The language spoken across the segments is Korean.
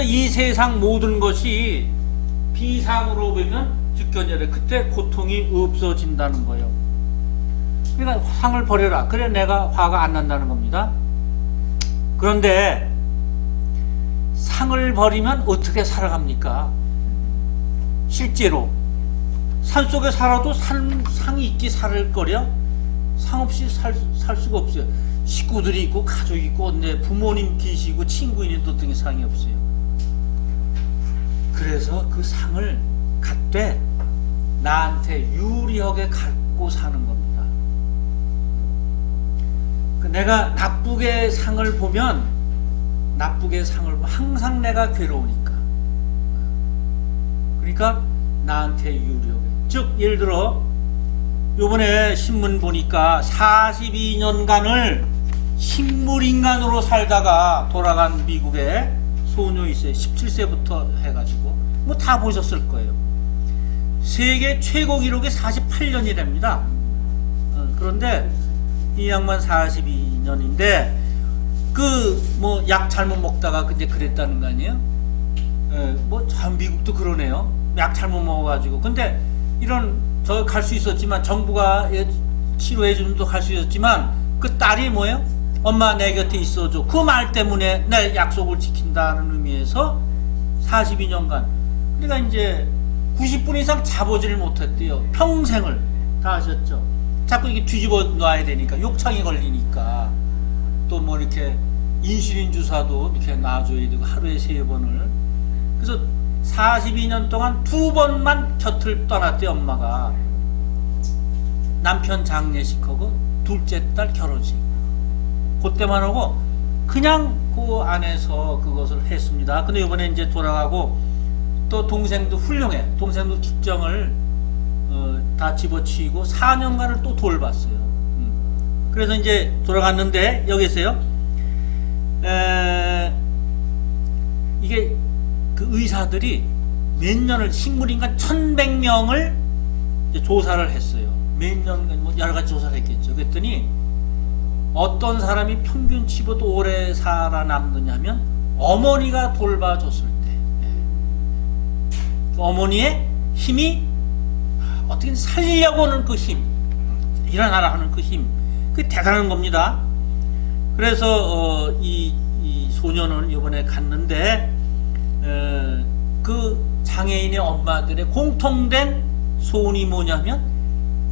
그래서 이 세상 모든 것이 비상으로 보면 즉견열에 그때 고통이 없어진다는 거예요. 그러니까 상을 버려라. 그래 내가 화가 안 난다는 겁니다. 그런데 상을 버리면 어떻게 살아갑니까? 실제로 산속에 살아도 상이 있기 살 거려? 상 없이 살 수가 없어요. 식구들이 있고 가족이 있고 내 부모님 계시고 친구인이 또 등에 상이 없어요. 그래서 그 상을 갖되 나한테 유리하게 갖고 사는 겁니다. 내가 나쁘게 상을 보면 항상 내가 괴로우니까. 그러니까 나한테 유리하게. 즉 예를 들어 요번에 신문 보니까 42년간을 식물인간으로 살다가 돌아간 미국의 소녀 있어요. 17세부터 해가지고 뭐 다 보셨을 거예요. 세계 최고 기록이 48년이랍니다. 그런데 이 양반 42년인데 그 뭐 약 잘못 먹다가 근데 그랬다는 거 아니에요? 뭐 전 미국도 그러네요. 약 잘못 먹어가지고 근데 이런 저 갈 수 있었지만 정부가 치료해 주는 도 갈 수 있었지만 그 딸이 뭐예요? 엄마 내 곁에 있어줘. 그 말 때문에 내 약속을 지킨다는 의미에서 42년간 그러니까 이제 90분 이상 자보지를 못했대요. 평생을 다 하셨죠. 자꾸 이게 뒤집어 놔야 되니까 욕창이 걸리니까 또 뭐 이렇게 인슐린 주사도 이렇게 놔줘야 되고 하루에 3번을 그래서 42년 동안 2번만 곁을 떠났대요. 엄마가 남편 장례식하고 둘째 딸 결혼식 그때만 하고 그냥 그 안에서 그것을 했습니다. 근데 이번에 이제 돌아가고 또 동생도 훌륭해. 동생도 직장을 다 집어치우고 4년간을 또 돌봤어요. 그래서 이제 돌아갔는데 여기서요. 이게 그 의사들이 몇 년을 식물인간 1100명을 조사를 했어요. 몇 년간 뭐 여러 가지 조사를 했겠죠. 그랬더니 어떤 사람이 평균치보다 오래 살아남느냐면 어머니가 돌봐줬을 때 어머니의 힘이 어떻게 살리려고 하는 그 힘, 일어나라 하는 그 힘, 그게 대단한 겁니다. 그래서 이 소녀는 이번에 갔는데 그 장애인의 엄마들의 공통된 소원이 뭐냐면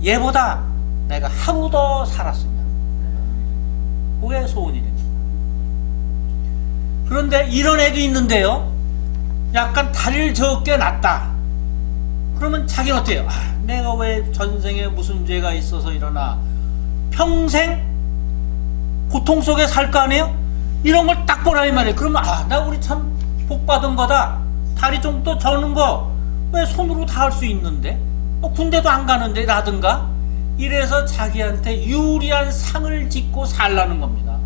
얘보다 내가 하루 더 살았으면 그게 소원이랍니다. 그런데 이런 애도 있는데요. 약간 다리를 적게 놨다. 그러면 자기는 어때요? 내가 왜 전생에 무슨 죄가 있어서 일어나 평생 고통 속에 살 거 아니에요? 이런 걸 딱 보라 이 말이에요. 그러면 나 우리 참 복받은 거다. 다리 좀 더 저는 거 왜 손으로 다 할 수 있는데 군대도 안 가는데 라든가 이래서 자기한테 유리한 상을 짓고 살라는 겁니다.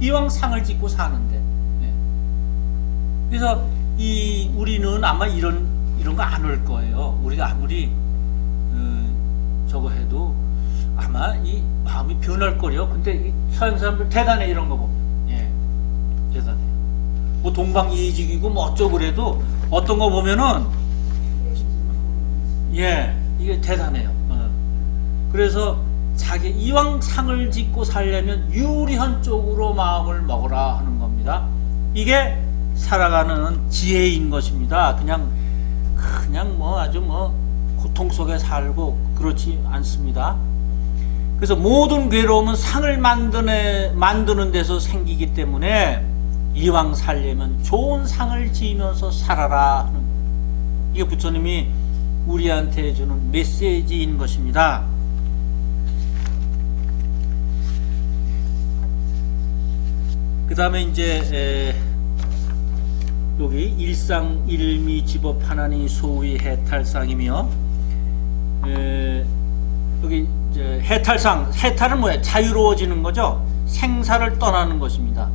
이왕 상을 짓고 사는데. 네. 그래서 우리는 아마 이런 거 안 올 거예요. 우리가 아무리 저거 해도 아마 이 마음이 변할 거요. 근데 이 서양 사람들 대단해. 이런 거 보면. 예, 대단해. 뭐 동방예의직이고 뭐 어쩌고 그래도 어떤 거 보면은 예, 이게 대단해요. 그래서 자기 이왕 상을 짓고 살려면 유리한 쪽으로 마음을 먹으라 하는 겁니다. 이게 살아가는 지혜인 것입니다. 그냥 뭐 아주 뭐 고통 속에 살고 그렇지 않습니다. 그래서 모든 괴로움은 상을 만드는 데서 생기기 때문에 이왕 살려면 좋은 상을 지으면서 살아라 하는 이게 부처님이 우리한테 해주는 메시지인 것입니다. 그 다음에 이제 여기 일상일미집업하나니 소위 해탈상이며 여기 이제 해탈은 뭐예요? 자유로워지는 거죠. 생사를 떠나는 것입니다.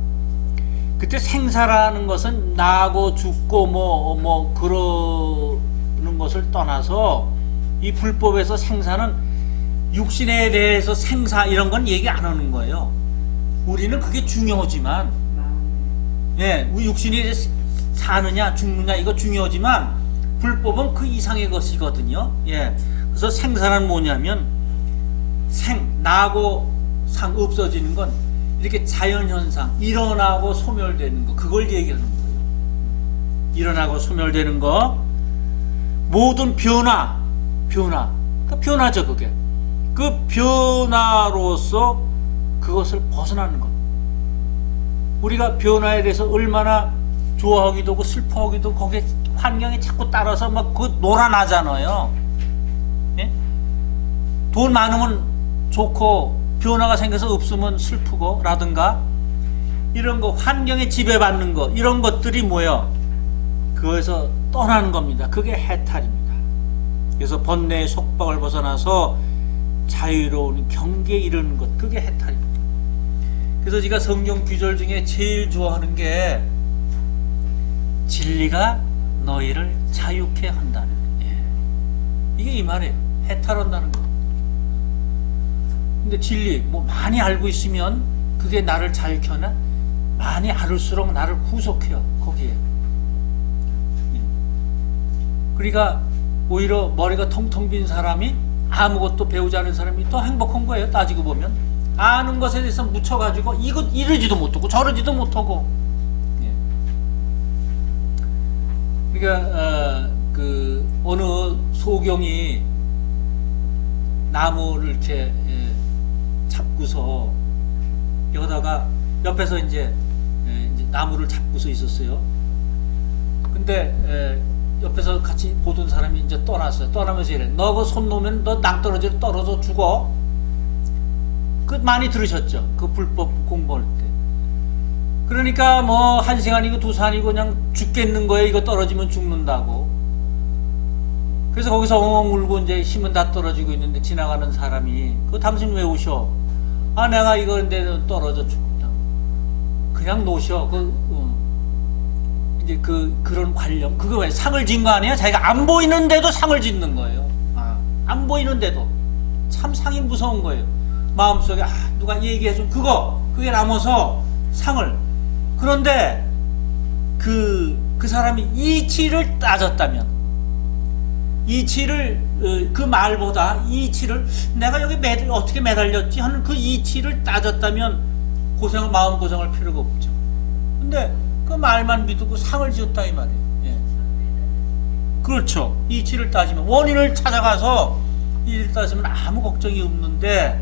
그때 생사라는 것은 나고 죽고 뭐 그러는 것을 떠나서 이 불법에서 생사는 육신에 대해서 생사 이런 건 얘기 안 하는 거예요. 우리는 그게 중요하지만 우리 육신이 사느냐 죽느냐 이거 중요하지만 불법은 그 이상의 것이거든요. 예. 그래서 생사는 뭐냐면 나고 상 없어지는 건 이렇게 자연현상 일어나고 소멸되는 거 그걸 얘기하는 거예요. 일어나고 소멸되는 거 모든 변화 그러니까 변화죠. 그게 그 변화로서 그것을 벗어나는 것. 우리가 변화에 대해서 얼마나 좋아하기도 하고 슬퍼하기도 하고 거기에 환경에 자꾸 따라서 막 그 놀아나잖아요. 예? 돈 많으면 좋고 변화가 생겨서 없으면 슬프고 라든가 이런 거 환경에 지배받는 거 이런 것들이 뭐예요? 그거에서 떠나는 겁니다. 그게 해탈입니다. 그래서 번뇌의 속박을 벗어나서 자유로운 경계에 이르는 것 그게 해탈입니다. 그래서 제가 성경 구절 중에 제일 좋아하는 게 진리가 너희를 자유케 한다는 예. 이게 이 말이에요. 해탈한다는 거. 근데 진리 뭐 많이 알고 있으면 그게 나를 자유케 하나? 많이 알을수록 나를 구속해요. 거기에. 예. 그러니까 오히려 머리가 텅텅 빈 사람이 아무것도 배우지 않은 사람이 더 행복한 거예요. 따지고 보면 아는 것에 대해서 묻혀가지고 이러지도 못하고 저러지도 못하고. 예. 그러니까 그 어느 소경이 나무를 이렇게 잡고서 여기다가 옆에서 이제 나무를 잡고서 있었어요. 근데 옆에서 같이 보던 사람이 이제 떠났어요. 떠나면서 이래. 너 그 손 놓으면 너 낭떠러지로 떨어져 죽어. 그 많이 들으셨죠? 그 불법 공부할 때. 그러니까 뭐 1시간이고 2시간이고 그냥 죽겠는 거예요. 이거 떨어지면 죽는다고. 그래서 거기서 엉엉 울고 이제 힘은 다 떨어지고 있는데 지나가는 사람이 그 당신 왜 우셔? 아 내가 이거 근데 떨어져 죽는다. 그냥 놓으셔. 이제 그런 관령 그거 왜 상을 진 거 아니에요? 자기가 안 보이는데도 상을 짓는 거예요. 안 보이는데도 참 상이 무서운 거예요. 마음속에 누가 얘기해준 그게 남아서 상을. 그런데 그 사람이 이치를 따졌다면 이치를 그 말보다 이치를 내가 여기 어떻게 매달렸지 하는 그 이치를 따졌다면 마음 고생할 필요가 없죠. 근데 그 말만 믿고 상을 지었다 이 말이에요. 예. 그렇죠. 이치를 따지면 원인을 찾아가서 이를 따지면 아무 걱정이 없는데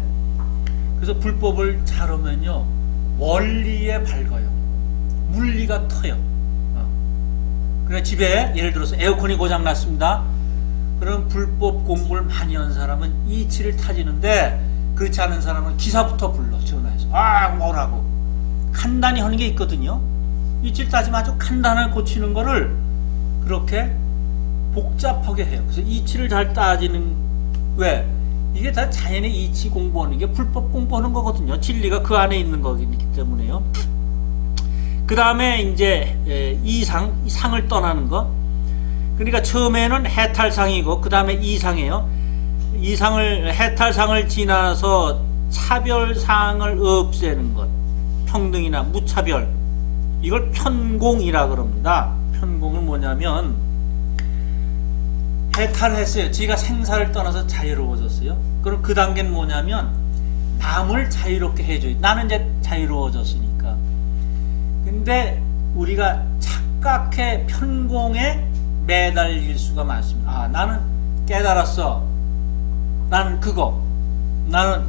그래서 불법을 잘 하면요 원리에 밝아요. 물리가 터요. 그래 집에 예를 들어서 에어컨이 고장 났습니다. 그럼 불법 공부를 많이 한 사람은 이치를 타지는데 그렇지 않은 사람은 기사부터 불러 전화해서 뭐라고 간단히 하는 게 있거든요. 이치를 따지면 아주 간단하게 고치는 거를 그렇게 복잡하게 해요. 그래서 이치를 잘 따지는 왜? 이게 다 자연의 이치 공부하는 게 불법 공부하는 거거든요. 진리가 그 안에 있는 거기 때문에요. 그 다음에 이제 상을 떠나는 거. 그러니까 처음에는 해탈상이고 그 다음에 이상이에요. 해탈상을 지나서 차별상을 없애는 것. 평등이나 무차별. 이걸 편공이라 그럽니다. 편공은 뭐냐면 해탈했어요. 지가 생사를 떠나서 자유로워졌어요. 그럼 그 단계는 뭐냐면 남을 자유롭게 해줘요. 나는 이제 자유로워졌으니까. 근데 우리가 착각해 편공에 매달릴 수가 많습니다. 나는 깨달았어. 나는 나는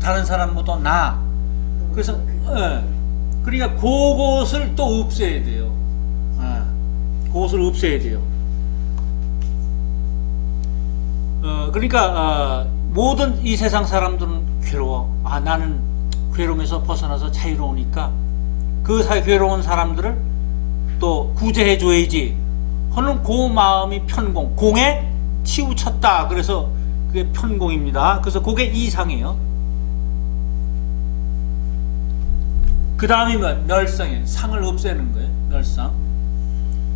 다른 사람보다 나. 그래서 그러니까 그것을 또 없애야 돼요. 그것을 없애야 돼요. 그러니까 모든 이 세상 사람들은 괴로워. 나는 괴로움에서 벗어나서 자유로우니까 그 괴로운 사람들을 또 구제해 줘야지 하는 그 마음이 편공. 공에 치우쳤다. 그래서 그게 편공입니다. 그래서 그게 이상이에요. 그 다음이 멸상이에요. 상을 없애는 거예요. 멸상.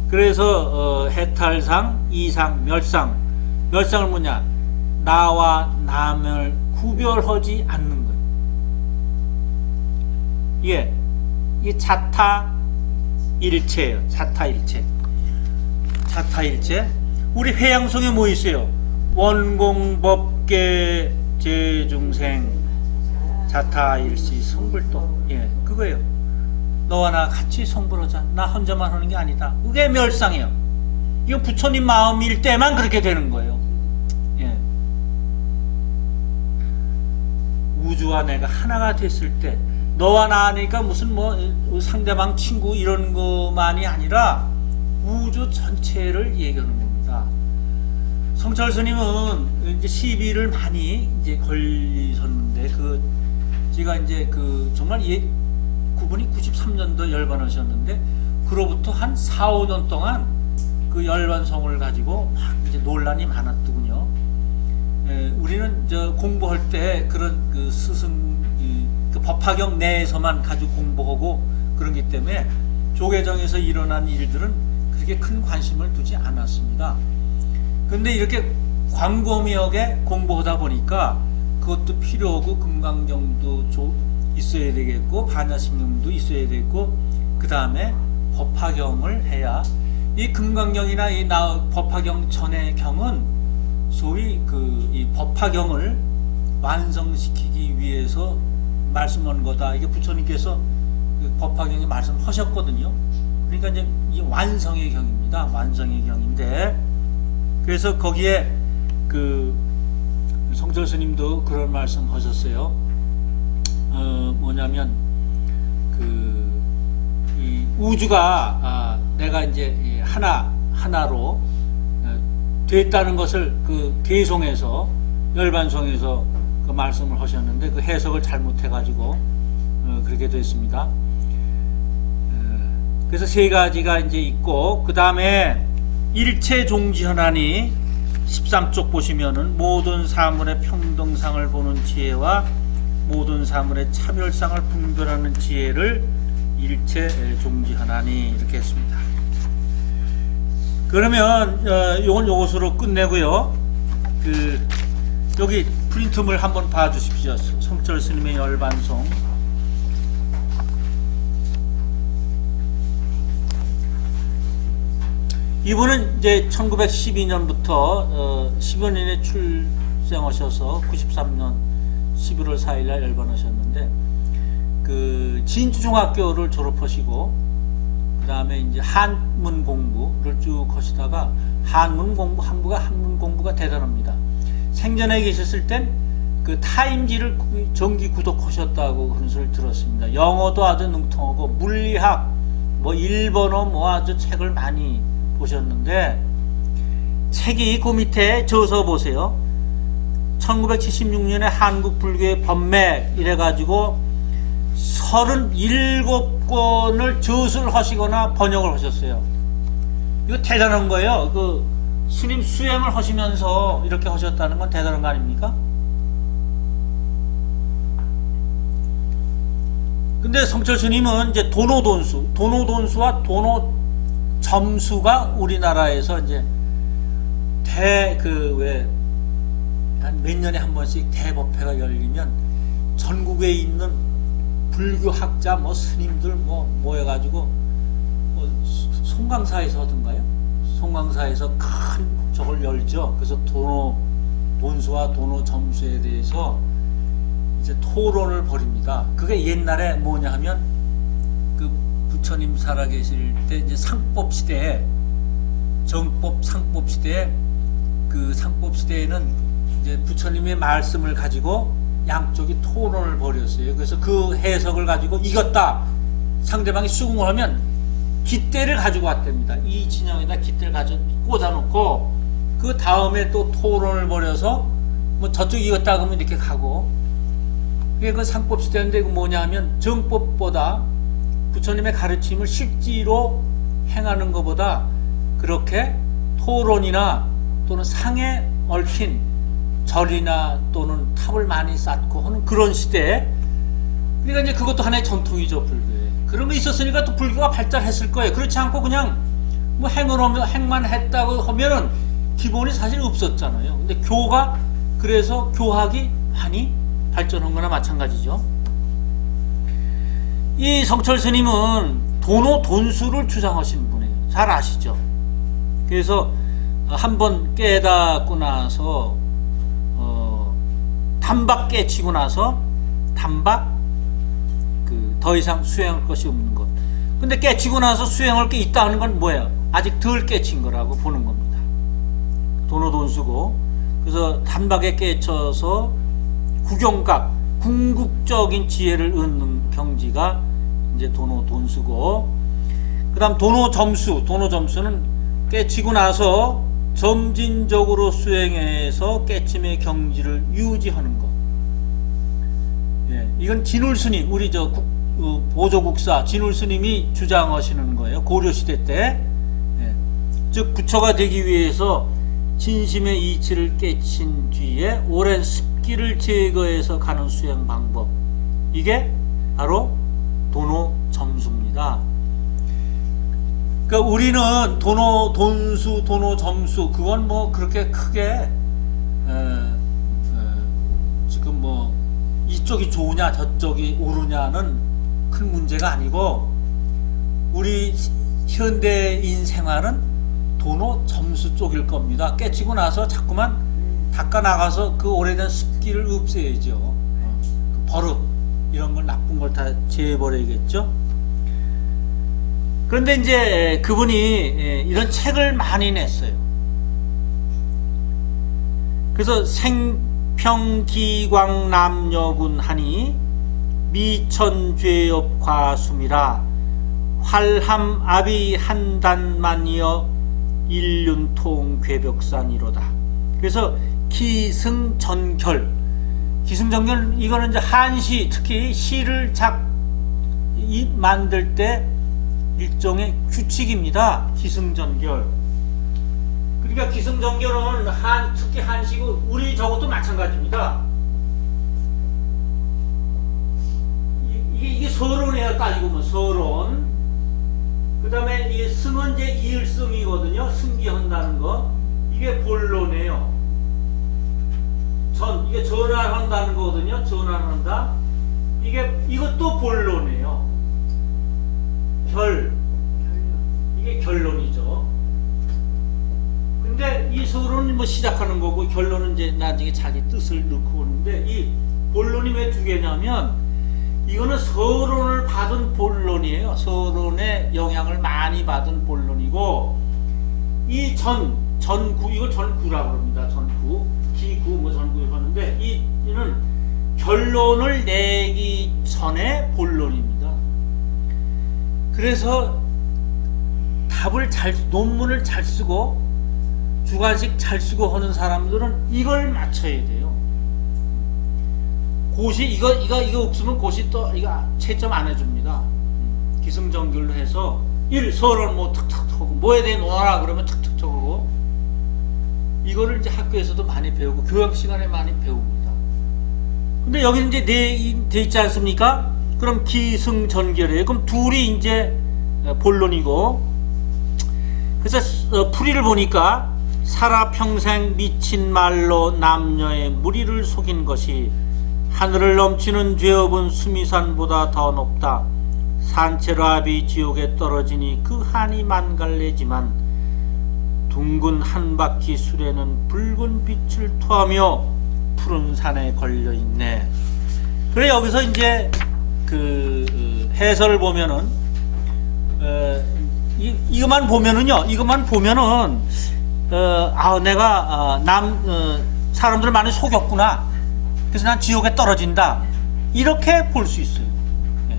그래서 해탈상, 이상, 멸상. 멸상은 뭐냐? 나와 남을 구별하지 않는 거예요. 이게 자타, 일체예요. 자타일체. 자타일체. 우리 회양성에 뭐 있어요? 원공법계 제중생 자타일시 성불도. 예, 그거예요. 너와 나 같이 성불하자. 나 혼자만 하는 게 아니다. 그게 멸상이에요. 이거 부처님 마음일 때만 그렇게 되는 거예요. 예. 우주와 내가 하나가 됐을 때, 너와 나니까 무슨 뭐 상대방 친구 이런 것만이 아니라 우주 전체를 얘기하는 겁니다. 성철 스님은 이제 시비를 많이 이제 걸리셨는데, 제가 이제 정말 그분이 93년도 열반하셨는데, 그로부터 한 4, 5년 동안 그 열반성을 가지고 막 이제 논란이 많았더군요. 우리는 공부할 때 그런 스승, 그 법화경 내에서만 가지고 공부하고 그런기 때문에 조계정에서 일어난 일들은 그렇게 큰 관심을 두지 않았습니다. 근데 이렇게 광고미역에 공부하다 보니까 그것도 필요하고, 금강경도 있어야 되겠고, 반야심경도 있어야 되겠고, 그 다음에 법화경을 해야, 이 금강경이나 이 법화경 전의 경은 소위 이 법화경을 완성시키기 위해서 말씀한 거다. 이게 부처님께서 법화경에 말씀하셨거든요. 그러니까 이제 이 완성의 경입니다. 완성의 경인데, 그래서 거기에 성철 스님도 그런 말씀하셨어요. 뭐냐면 이 우주가 내가 이제 하나로 됐다는 것을 개송에서 열반성에서 그 말씀을 하셨는데, 그 해석을 잘못해가지고 그렇게 됐습니다. 그래서 세 가지가 이제 있고, 그 다음에 일체 종지현안이 13쪽 보시면은 모든 사물의 평등상을 보는 지혜와 모든 사물의 차별상을 분별하는 지혜를 일체 종지현안이 이렇게 했습니다. 그러면 요건 요것으로 끝내고요. 여기 프린트물 한번 봐주십시오. 성철 스님의 열반송. 이분은 이제 1912년부터 10여 년에 출생하셔서 93년 11월 4일날 열반하셨는데, 진주중학교를 졸업하시고, 그 다음에 이제 한문 공부를 쭉 하시다가, 한문 공부가 대단합니다. 생전에 계셨을 땐 타임지를 정기 구독하셨다고 그런 소리를 들었습니다. 영어도 아주 능통하고, 물리학, 일본어 아주 책을 많이 보셨는데, 책이 그 밑에 적어서 보세요. 1976년에 한국 불교의 법맥 이래가지고 37권을 저술 하시거나 번역을 하셨어요. 이거 대단한 거예요. 스님 수행을 하시면서 이렇게 하셨다는 건 대단한 거 아닙니까? 근데 성철 스님은 이제 도노돈수와 도노점수가 우리나라에서 이제 한 몇 년에 한 번씩 대법회가 열리면 전국에 있는 불교학자 스님들 모여가지고 송강사에서 하던가요? 송강사에서 큰 저걸 열죠. 그래서 도노돈수와 도노점수에 대해서 이제 토론을 벌입니다. 그게 옛날에 뭐냐 하면 부처님 살아계실 때 이제 상법 시대에, 정법 상법 시대에, 상법 시대에는 이제 부처님의 말씀을 가지고 양쪽이 토론을 벌였어요. 그래서 그 해석을 가지고 이겼다, 상대방이 수긍을 하면 깃대를 가지고 왔답니다. 이 진영에다 깃대를 가지고 꽂아놓고, 그 다음에 또 토론을 벌여서 저쪽이 이겼다 그러면 이렇게 가고, 그게 그 상법 시대인데 뭐냐 하면 정법보다 부처님의 가르침을 실제로 행하는 것보다 그렇게 토론이나 또는 상에 얽힌 절이나 또는 탑을 많이 쌓고 하는 그런 시대에, 그러니까 이제 그것도 하나의 전통이죠, 불교에. 그런 거 있었으니까 또 불교가 발달했을 거예요. 그렇지 않고 그냥 행만 했다고 하면은 기본이 사실 없었잖아요. 근데 그래서 교학이 많이 발전한 거나 마찬가지죠. 이 성철 스님은 도노 돈수를 주장하신 분이에요. 잘 아시죠? 그래서 한번 깨닫고 나서 단박 깨치고 나서 단박 더 이상 수행할 것이 없는 것. 근데 깨치고 나서 수행할 게 있다 하는 건 뭐예요? 아직 덜 깨친 거라고 보는 겁니다. 도노 돈수고, 그래서 단박에 깨쳐서 구경각, 궁극적인 지혜를 얻는 경지가 이제 도노 돈수고, 그다음 도노 점수. 도노 점수는 깨치고 나서 점진적으로 수행해서 깨침의 경지를 유지하는 것. 예, 이건 진울 스님, 우리 보조국사 진울 스님이 주장하시는 거예요. 고려 시대 때. 예, 즉 부처가 되기 위해서 진심의 이치를 깨친 뒤에 오랜 습기를 제거해서 가는 수행 방법. 이게 바로 도노 점수입니다. 그러니까 우리는 도노 돈수, 도노 점수, 그건 뭐 그렇게 크게 지금 뭐 이쪽이 좋으냐 저쪽이 옳으냐는 큰 문제가 아니고, 우리 현대인 생활은 도노 점수 쪽일 겁니다. 깨치고 나서 자꾸만 닦아 나가서 그 오래된 습기를 없애야죠. 그 버릇 이런 걸, 나쁜 걸 다 제해버려야겠죠. 그런데 이제 그분이 이런 책을 많이 냈어요. 그래서 생평기광남여군 하니 미천죄업 과숨이라 활함압이 한단만이여 일륜통 괴벽산이로다. 그래서 기승전결, 기승전결, 이거는 이제 한시, 특히 시를 만들 때 일종의 규칙입니다. 기승전결. 그러니까 기승전결은 특히 한시고, 우리 저것도 마찬가지입니다. 이게 서론이에요. 따지고 보면 서론. 그 다음에 이 승은 이제 이을승이거든요. 승기한다는 거. 이게 본론이에요. 이게 전환한다는 거거든요. 전환한다. 이것도 본론이에요. 이게 결론이죠. 근데 이 서론은 뭐 시작하는 거고, 결론은 이제 나중에 자기 뜻을 넣고 오는데, 이 본론이 왜 두 개냐면, 이거는 서론을 받은 본론이에요. 서론의 영향을 많이 받은 본론이고, 이 전구, 이걸 전구라고 합니다. 전구, 기구, 뭐 전구 하는데, 이는 결론을 내기 전에 본론입니다. 그래서 논문을 잘 쓰고 주관식 잘 쓰고 하는 사람들은 이걸 맞춰야 돼요. 고시 이거 없으면 고시 또 이거 채점 안 해줍니다. 기승전결로 해서 서론 뭐 툭툭 하고 뭐에 대해 논하라 그러면 툭툭 하고, 이거를 이제 학교에서도 많이 배우고 교양 시간에 많이 배웁니다. 근데 여기는 이제 돼 있지 않습니까? 그럼 기승전결이에요. 그럼 둘이 이제 본론이고, 그래서 풀이를 보니까 살아 평생 미친 말로 남녀의 무리를 속인 것이 하늘을 넘치는 죄업은 수미산보다 더 높다. 산채로 압이 지옥에 떨어지니 그 한이 만갈래지만 둥근 한 바퀴 술에는 붉은 빛을 토하며 푸른 산에 걸려 있네. 그래 여기서 이제 그 해설을 보면은 이것만 보면은요. 내가 사람들 많이 속였구나. 그래서 난 지옥에 떨어진다. 이렇게 볼 수 있어요. 예.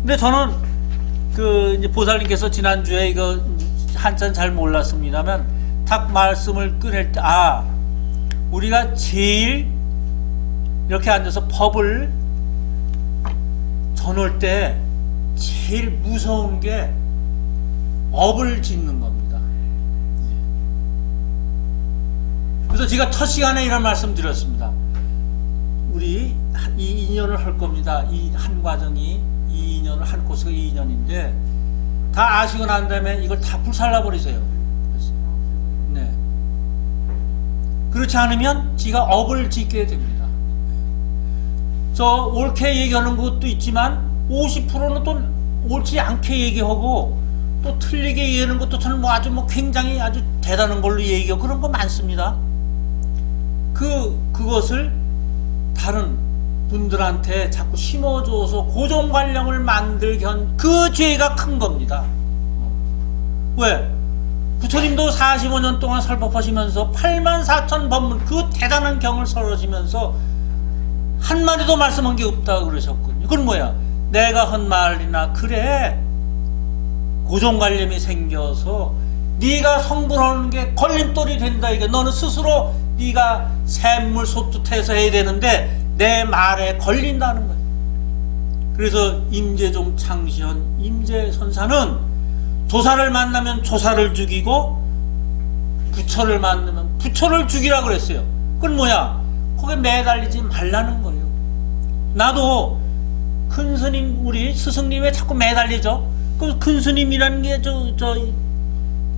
근데 저는 이제 보살님께서 지난주에 이거 한참 잘 몰랐습니다만 딱 말씀을 꺼낼 때, 우리가 제일 이렇게 앉아서 법을 전할 때 제일 무서운 게 업을 짓는 겁니다. 그래서 제가 첫 시간에 이런 말씀 드렸습니다. 우리 이 2년을 할 겁니다. 이 한 과정이 2년을 한 코스가 2년인데 다 아시고 난 다음에 이걸 다 불살라 버리세요. 네. 그렇지 않으면 지가 업을 짓게 됩니다. 저 옳게 얘기하는 것도 있지만 50%는 또 옳지 않게 얘기하고 또 틀리게 이해하는 것도 저는 뭐 아주 뭐 굉장히 아주 대단한 걸로 얘기하고 그런 거 많습니다. 그것을 다른 분들한테 자꾸 심어줘서 고정관념을 만들게 한 그 죄가 큰 겁니다. 왜? 부처님도 45년 동안 설법하시면서 84,000 법문 그 대단한 경을 설하시면서 한마디도 말씀한 게 없다고 그러셨거든요. 그건 뭐야? 내가 한 말이나 그래 고정관념이 생겨서 네가 성불하는 게 걸림돌이 된다. 이게 너는 스스로 네가 샘물 솥듯해서 해야 되는데 내 말에 걸린다는 거예요. 그래서 임재종 창시현 임재선사는 조사를 만나면 조사를 죽이고 부처를 만나면 부처를 죽이라 그랬어요. 그건 뭐야? 거기에 매달리지 말라는 거예요. 나도 큰 스님 우리 스승님 왜 자꾸 매달리죠? 그 큰 스님이라는 게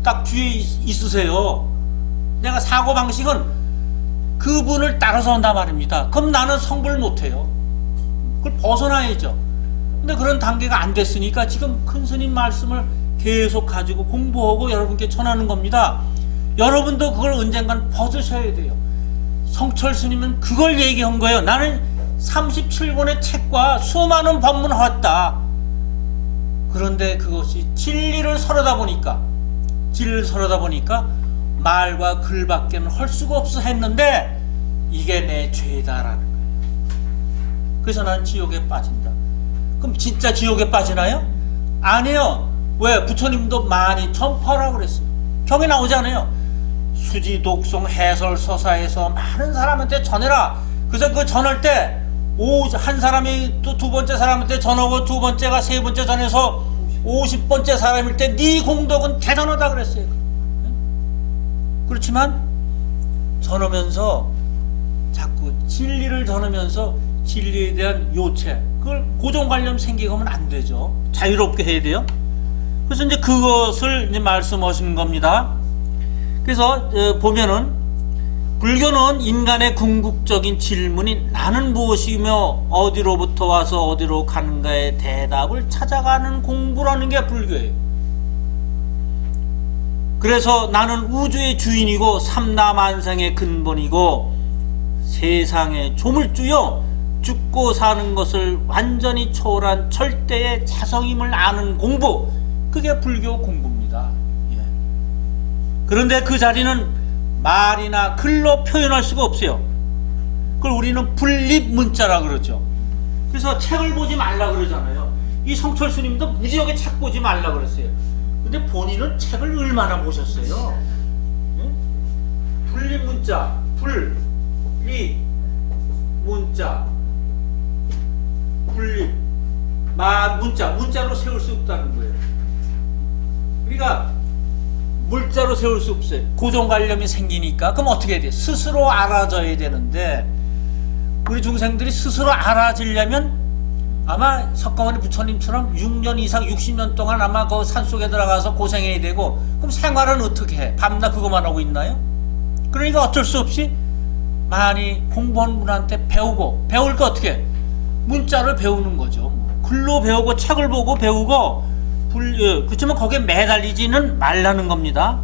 딱 뒤에 있으세요. 내가 사고방식은 그분을 따라서 한단 말입니다. 그럼 나는 성불 못해요. 그걸 벗어나야죠. 근데 그런 단계가 안 됐으니까 지금 큰 스님 말씀을 계속 가지고 공부하고 여러분께 전하는 겁니다. 여러분도 그걸 언젠간 벗으셔야 돼요. 성철 스님은 그걸 얘기한 거예요. 나는 37권의 책과 수많은 법문을 했다. 그런데 그것이 진리를 설하다 보니까 말과 글밖에는 할 수가 없어 했는데 이게 내 죄다라는 거예요. 그래서 난 지옥에 빠진다. 그럼 진짜 지옥에 빠지나요? 아니요. 왜? 부처님도 많이 전파하라고 그랬어요. 경에 나오잖아요. 수지, 독송, 해설, 서사에서 많은 사람한테 전해라. 그래서 그 전할 때 한 사람이 또 두 번째 사람한테 전하고 두 번째가 세 번째 전해서 50번째 사람일 때 네 공덕은 대단하다 그랬어요. 그렇지만 전하면서 자꾸 진리를 전하면서 진리에 대한 요체 그걸 고정관념 생기게 하면 안 되죠. 자유롭게 해야 돼요. 그래서 이제 그것을 이제 말씀하시는 겁니다. 그래서 보면은 불교는 인간의 궁극적인 질문인 나는 무엇이며 어디로부터 와서 어디로 가는가의 대답을 찾아가는 공부라는 게 불교예요. 그래서 나는 우주의 주인이고 삼라만상의 근본이고 세상의 조물주요 죽고 사는 것을 완전히 초월한 절대의 자성임을 아는 공부, 그게 불교 공부입니다. 예. 그런데 그 자리는 말이나 글로 표현할 수가 없어요. 그걸 우리는 불립문자라 그러죠. 그래서 책을 보지 말라 그러잖아요. 이 성철 스님도 무지하게 책 보지 말라 그랬어요. 근데 본인은 책을 얼마나 보셨어요? 예? 불립문자, 불립문자, 불립, 문자로 세울 수 없다는 거예요. 그러니까 물자로 세울 수 없어요. 고정관념이 생기니까. 그럼 어떻게 해야 돼? 스스로 알아져야 되는데 우리 중생들이 스스로 알아지려면 아마 석가모니 부처님처럼 6년 이상 60년 동안 아마 그 산속에 들어가서 고생해야 되고, 그럼 생활은 어떻게 해? 밤낮 그거만 하고 있나요? 그러니까 어쩔 수 없이 많이 공부한 분한테 배우고, 배울 거 어떻게 해? 문자를 배우는 거죠. 글로 배우고 책을 보고 배우고, 그렇지만 거기에 매달리지는 말라는 겁니다.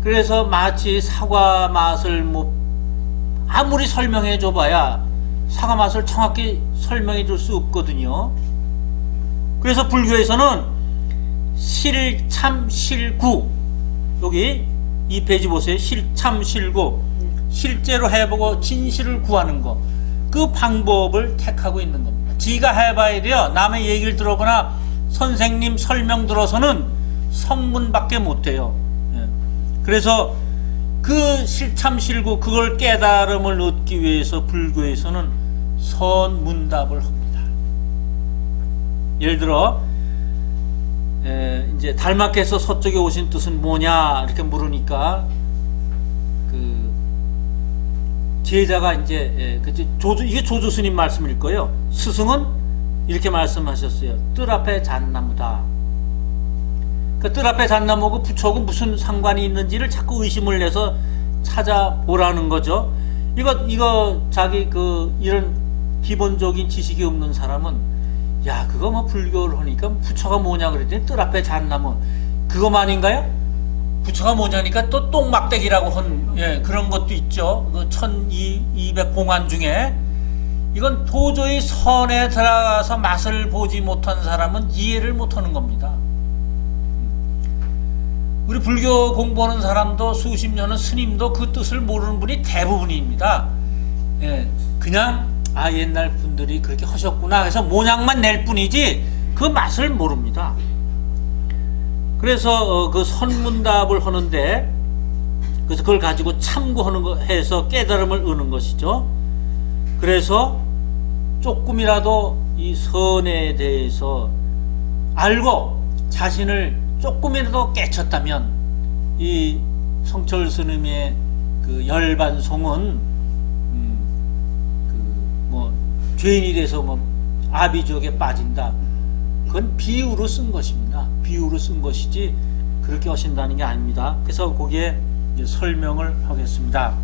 그래서 마치 사과 맛을 뭐 아무리 설명해 줘봐야 사과 맛을 정확히 설명해 줄 수 없거든요. 그래서 불교에서는 실참실구, 여기 이 페이지 보세요. 실참실구, 실제로 해보고 진실을 구하는 거, 그 방법을 택하고 있는 겁니다. 지가 해봐야 돼요. 남의 얘기를 들어보나 선생님 설명 들어서는 성문밖에 못 돼요. 그래서 그 실참실구, 그걸 깨달음을 얻기 위해서 불교에서는 선문답을 합니다. 예를 들어 이제 달마께서 서쪽에 오신 뜻은 뭐냐 이렇게 물으니까 그 제자가 이제 이게 조주 스님 말씀일 거예요. 스승은 이렇게 말씀하셨어요. 뜰 앞에 잣나무다. 그 뜰 앞에 잣나무고 부처고 무슨 상관이 있는지를 자꾸 의심을 내서 찾아보라는 거죠. 이거 자기 이런 기본적인 지식이 없는 사람은 야, 그거 뭐 불교를 하니까 부처가 뭐냐 그랬더니 뜰 앞에 잣나무 그거만인가요? 부처가 뭐냐니까 또 똥막대기라고 한, 예, 그런 것도 있죠. 그 1200공안 중에. 이건 도저히 선에 들어가서 맛을 보지 못한 사람은 이해를 못하는 겁니다. 우리 불교 공부하는 사람도 수십 년은 스님도 그 뜻을 모르는 분이 대부분입니다. 예, 그냥 옛날 분들이 그렇게 하셨구나 해서 모양만 낼 뿐이지 그 맛을 모릅니다. 그래서 그 선문답을 하는데, 그래서 그걸 가지고 참고하는 거 해서 깨달음을 얻는 것이죠. 그래서 조금이라도 이 선에 대해서 알고 자신을 조금이라도 깨쳤다면 이 성철 스님의 그 열반송은 뭐 죄인이 돼서 뭐 아비지옥에 빠진다, 그건 비유로 쓴 것입니다. 비유로 쓴 것이지 그렇게 하신다는 게 아닙니다. 그래서 거기에 이제 설명을 하겠습니다.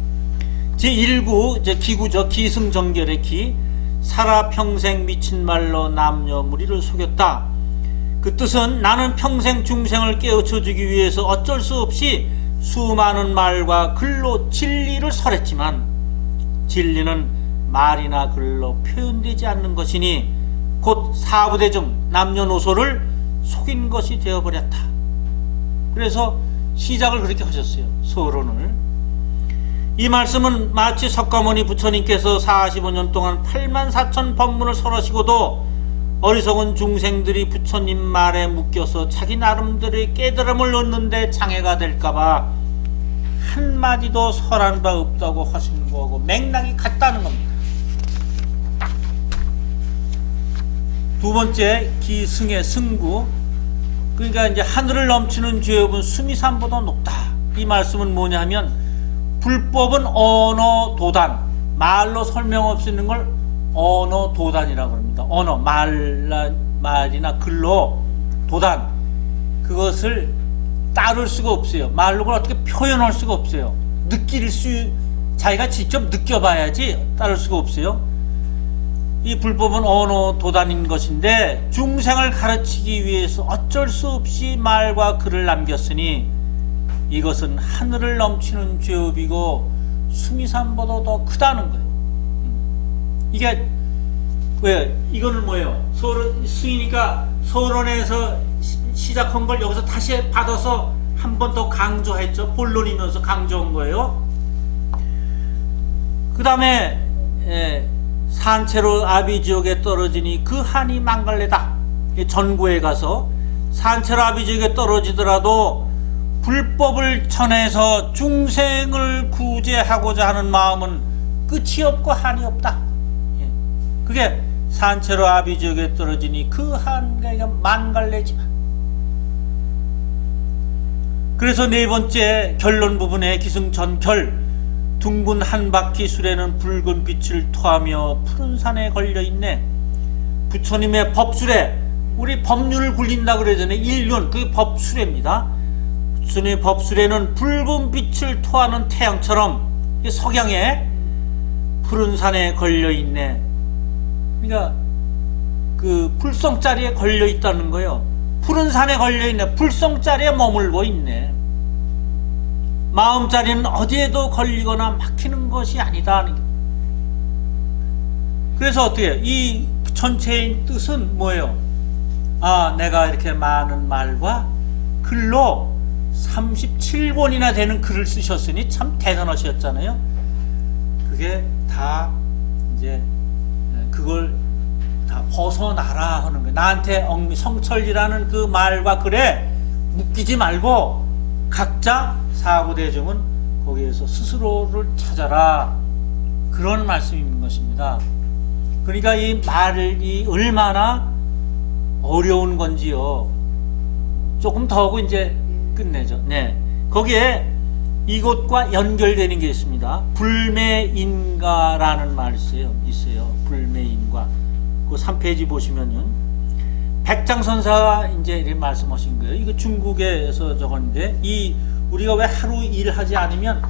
제1구 이제 기구죠. 기승전결의 기. 살아 평생 미친 말로 남녀 무리를 속였다. 그 뜻은 나는 평생 중생을 깨우쳐주기 위해서 어쩔 수 없이 수많은 말과 글로 진리를 설했지만 진리는 말이나 글로 표현되지 않는 것이니 곧 사부대중 남녀노소를 속인 것이 되어버렸다. 그래서 시작을 그렇게 하셨어요. 서론을. 이 말씀은 마치 석가모니 부처님께서 45년 동안 84,000 법문을 설하시고도 어리석은 중생들이 부처님 말에 묶여서 자기 나름대로의 깨달음을 얻는데 장애가 될까봐 한마디도 설한 바 없다고 하신 거하고 맥락이 같다는 겁니다. 두 번째, 기승의 승구. 그러니까 이제 하늘을 넘치는 죄업은 수미산보다 높다. 이 말씀은 뭐냐 하면 불법은 언어 도단, 말로 설명 없이 있는 걸 언어 도단이라고 합니다. 언어, 말이나 글로 도단, 그것을 따를 수가 없어요. 말로 그걸 어떻게 표현할 수가 없어요. 자기가 직접 느껴봐야지 따를 수가 없어요. 이 불법은 언어 도단인 것인데 중생을 가르치기 위해서 어쩔 수 없이 말과 글을 남겼으니 이것은 하늘을 넘치는 죄업이고 수미산보다 더 크다는 거예요. 이게 왜? 이거는 뭐예요? 서론 쓰이니까 서론에서 시작한 걸 여기서 다시 받아서 한 번 더 강조했죠. 본론이면서 강조한 거예요. 그 다음에 산채로 아비지옥에 떨어지니 그 한이 망갈래다. 전구에 가서 산채로 아비지옥에 떨어지더라도 불법을 전해서 중생을 구제하고자 하는 마음은 끝이 없고 한이 없다. 그게 산채로 아비지옥에 떨어지니 그 한가 망갈래지만. 그래서 네 번째 결론 부분에 기승전결. 둥근 한 바퀴 술에는 붉은 빛을 토하며 푸른 산에 걸려있네. 부처님의 법술에, 우리 법륜을 굴린다 그러잖아요. 일륜, 그게 법술입니다. 부처님의 법술에는 붉은 빛을 토하는 태양처럼 석양에 푸른 산에 걸려있네. 그러니까 그 불성자리에 걸려있다는 거예요. 푸른 산에 걸려있네. 불성자리에 머물고 있네. 마음자리는 어디에도 걸리거나 막히는 것이 아니다. 그래서 어떻게 해요? 이 전체의 뜻은 뭐예요? 내가 이렇게 많은 말과 글로 37권이나 되는 글을 쓰셨으니 참 대단하셨잖아요. 그게 다 이제 그걸 다 벗어나라 하는 거예요. 나한테 성철이라는 그 말과 글에 묶이지 말고 각자 사구대중은 거기에서 스스로를 찾아라, 그런 말씀인 것입니다. 그러니까 이 말이 얼마나 어려운 건지요. 조금 더 하고 이제 끝내죠. 네, 거기에 이것과 연결되는 게 있습니다. 불매인가라는 말이 있어요. 불매인가. 그 3페이지 보시면은 백장선사가 이제 이렇게 말씀하신 거예요. 이거 중국에서 적었는데, 우리가 왜 하루 일하지 않으면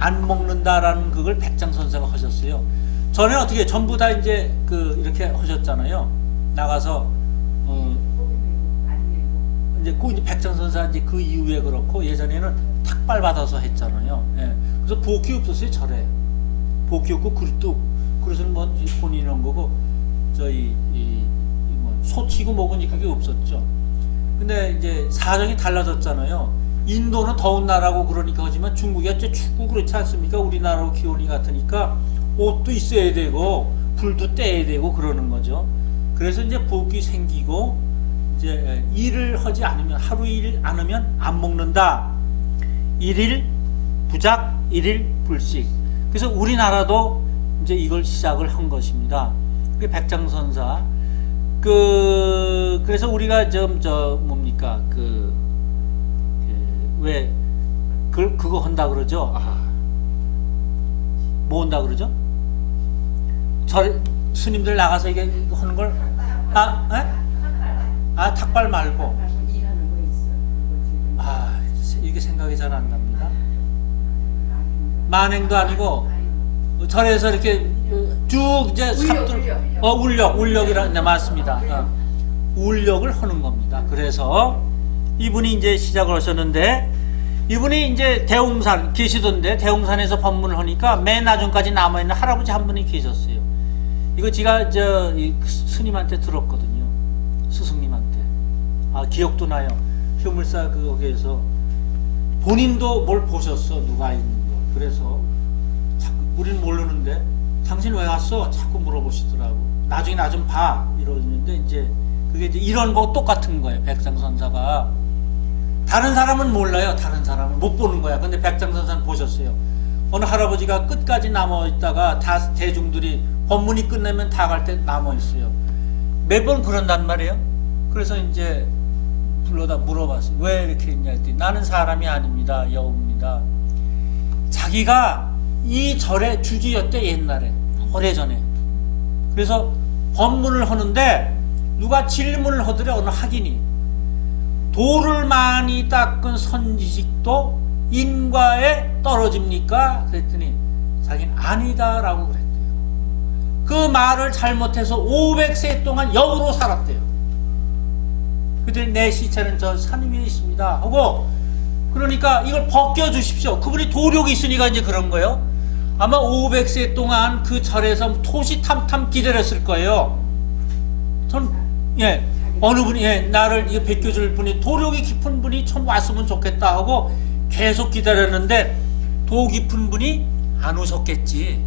안 먹는다라는 그걸 백장선사가 하셨어요. 전에 어떻게 전부 다 이제 이렇게 하셨잖아요. 나가서 이제 그 백정선사 이제 그 이후에 그렇고 예전에는 탁발 받아서 했잖아요. 예. 그래서 복이 없었어요 절에. 복이 없고 그릇은 뭐 본인 이런 거고 저희 뭐 소치고 뭐고 그게 없었죠. 근데 이제 사정이 달라졌잖아요. 인도는 더운 나라고 그러니까 하지만 중국이 어째 춥고 그렇지 않습니까? 우리나라하고 기온이 같으니까 옷도 있어야 되고 불도 떼야 되고 그러는 거죠. 그래서 이제 복이 생기고 이제 일을 하지 않으면 하루 일 안 하면 안 먹는다. 일일 부작, 일일 불식. 그래서 우리나라도 이제 이걸 시작을 한 것입니다. 그 백장선사. 그래서 우리가 뭡니까 왜 그거 한다 그러죠? 뭐 한다 그러죠? 스님들 나가서 이게 하는 걸 탁발 말고 이게 생각이 잘 안 납니다. 만행도 아니고 절에서 이렇게 쭉 이제 울력이라 맞습니다. 울력을 하는 겁니다. 그래서 이분이 이제 시작을 하셨는데 이분이 이제 대웅산 계시던데 대웅산에서 법문을 하니까 맨 나중까지 남아있는 할아버지 한 분이 계셨어요. 이거 제가 스님한테 들었거든요. 스승님한테. 기억도 나요. 효물사 거기에서 본인도 뭘 보셨어. 누가 있는 거. 그래서 자꾸 우리는 모르는데 당신 왜 왔어? 자꾸 물어보시더라고. 나중에 나 좀 봐. 이러는데 이제 그게 이제 이런 거 똑같은 거예요. 백장선사가. 다른 사람은 몰라요. 다른 사람은 못 보는 거야. 근데 백장선사는 보셨어요. 어느 할아버지가 끝까지 남아 있다가 다 대중들이 법문이 끝나면 다 갈 때 남아 있어요. 매번 그런단 말이에요. 그래서 이제 불러다 물어봤어요. 왜 이렇게 했냐 했더니 나는 사람이 아닙니다. 여우입니다. 자기가 이 절의 주지였대 옛날에 오래전에. 그래서 법문을 하는데 누가 질문을 하더래. 어느 학인이 돌을 많이 닦은 선지식도 인과에 떨어집니까? 그랬더니 자기는 아니다라고 그랬대요. 그 말을 잘못해서 500세 동안 여우로 살았대요. 그들이 내 시체는 저 산 위에 있습니다 하고 그러니까 이걸 벗겨주십시오. 그분이 도력이 있으니까 이제 그런 거예요. 아마 500세 동안 그 절에서 토시탐탐 기다렸을 거예요. 어느 분이 나를 이거 베껴줄 분이 도력이 깊은 분이 좀 왔으면 좋겠다 하고 계속 기다렸는데 도 깊은 분이 안 오셨겠지.